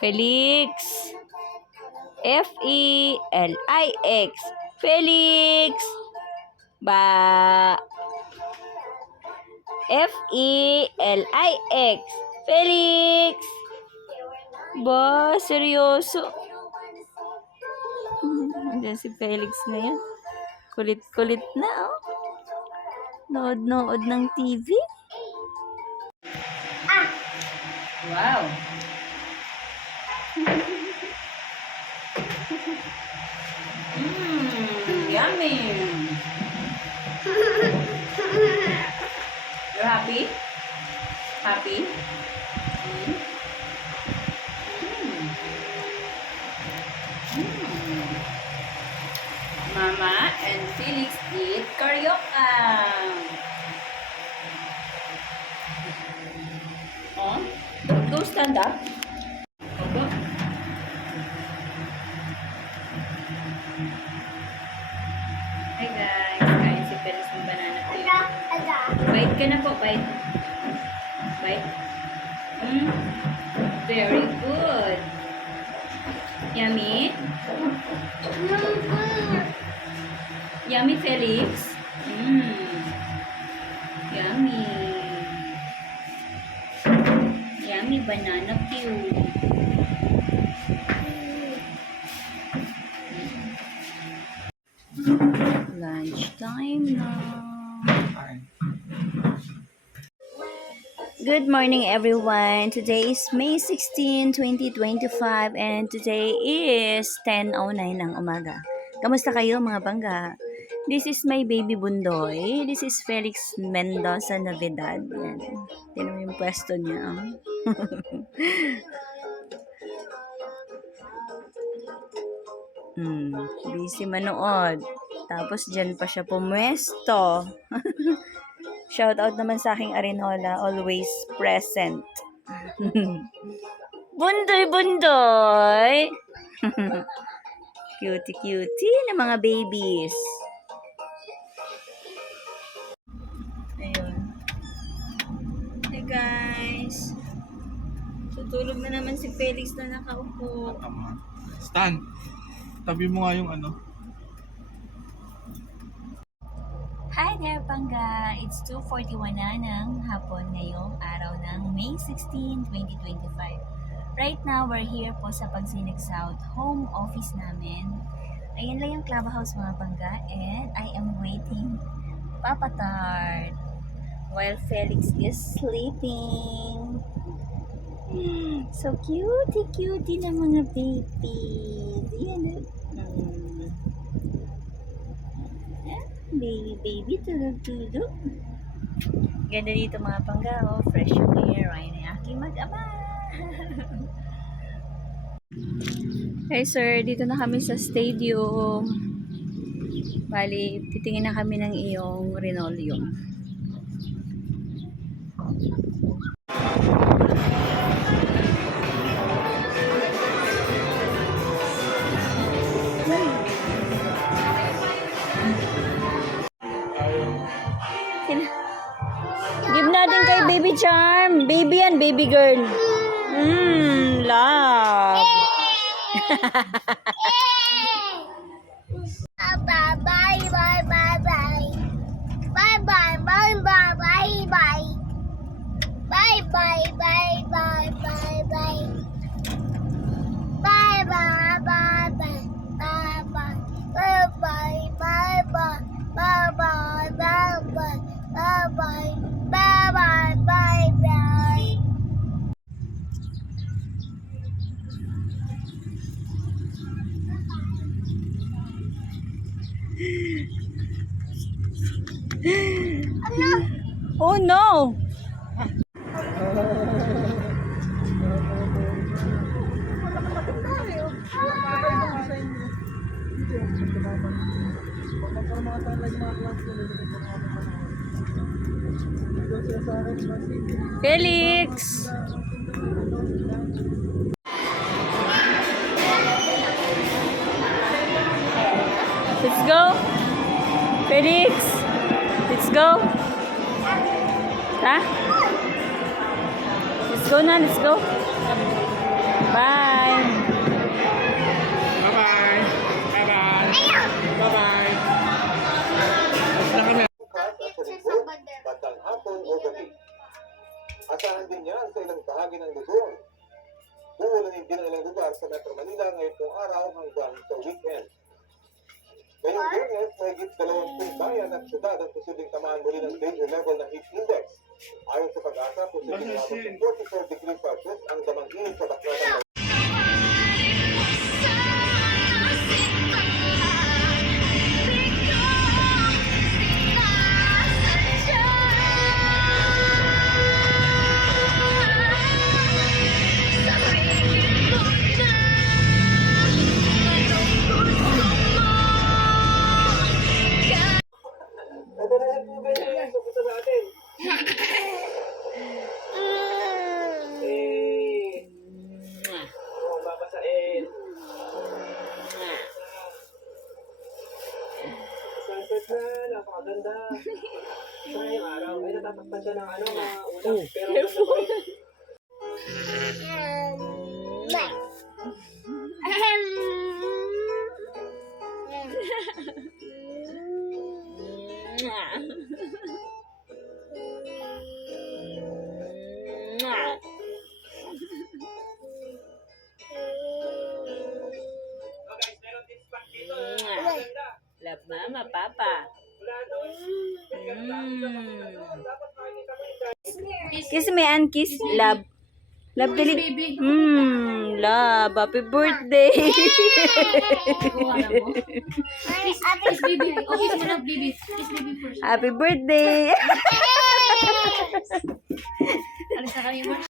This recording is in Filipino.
Felix. F-E-L-I-X. Felix. Ba. F-E-L-I-X. Felix. Ba, seryoso. Andiyan si Felix ngayon. Kulit-kulit na, oh. Nood-nood ng TV. Wow. Yummy. You're happy? Happy? Mama and Felix eat karyoka. Oh, go stand up. Go. Hi guys, kain si Felix ng banana cake. Bite ka na po, bite. Bite. Very good. Yummy? Yummy, Felix? Yummy. Yummy banana cue. Lunch time now. Good morning everyone. Today is May 16, 2025 and today is 10:09 ng umaga. Kamusta kayo mga bangga? This is my baby Bundoy. This is Felix Mendoza Navidad. Yan. Tignan mo yung pwesto niya. Busy manood. Tapos dyan pa siya pumwesto. Shout out naman sa aking Arinola, always present. Bundoy, bundoy! Cutie na mga babies. Ayun. Hey guys. Tutulog na naman si Felix na nakaupo. Stan, tabi mo nga yung ano. Hi there, Pangga! It's 2:41 na ng hapon ngayong araw ng May 16, 2025. Right now, we're here po sa Pagsinag South home office namin. Ayan lang yung clubhouse mga Pangga and I am waiting Papa Tart while Felix is sleeping. So cutie na mga babies. Yan. Baby, tulog. Ganda dito mga Pangga, oh. Fresh yung air, ay na aking mag-ama. Hey sir, dito na kami sa stadium. Bali, titingin na kami ng iyong linoleum. Give natin kay Baby Charm. Baby yan, baby girl. Love. Oh no! Felix! Let's go! Felix! Let's go! Ha? Let's go na, let's go! Bye! Bye-bye! Bye-bye! Bye-bye! Tapos na kami. Bandang hapon o gabi. Asahan din yan sa ilang bahagi ng Luzon. Uulanin din ang ilang lugar sa Metro Manila ngayong pong araw hanggang sa weekend. Ngayong Biyernes, mahigit 20 bayan at syudad ang posibleng tamaan muli ng danger level na heat index. Ayon sa pag-asa, posibleng umabot sa 44 degrees Celsius ang damang init sa Baclaran. Ito na yung tubig na yan, sabutan natin. Oh, babasain. Sunset na, napakaganda. Sayang araw, ay natatakpan siya ng ano, mga ulam. Pero ganda pa rin. Oh, guys, meron din spot dito. Ganda. Love mama, papa. Wala doon. Dapat makikita mo yung Kiss me and kiss. Love. Love dali. Love. Happy birthday. Kiss baby. Oh, kiss mo na, baby. Kiss baby first. Happy birthday. Alis na kami mo.